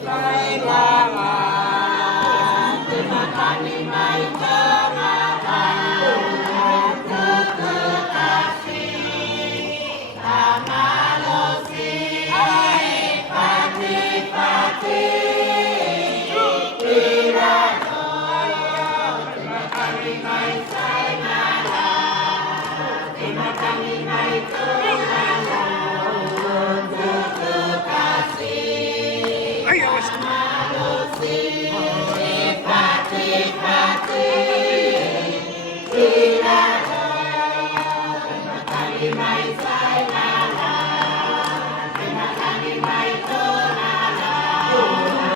kailangan. Terima kami may karakan, kekasih, amalusi, pati-pati, iradoyo. Terima kami may kailangan. Terima kami may karakan, kekasih.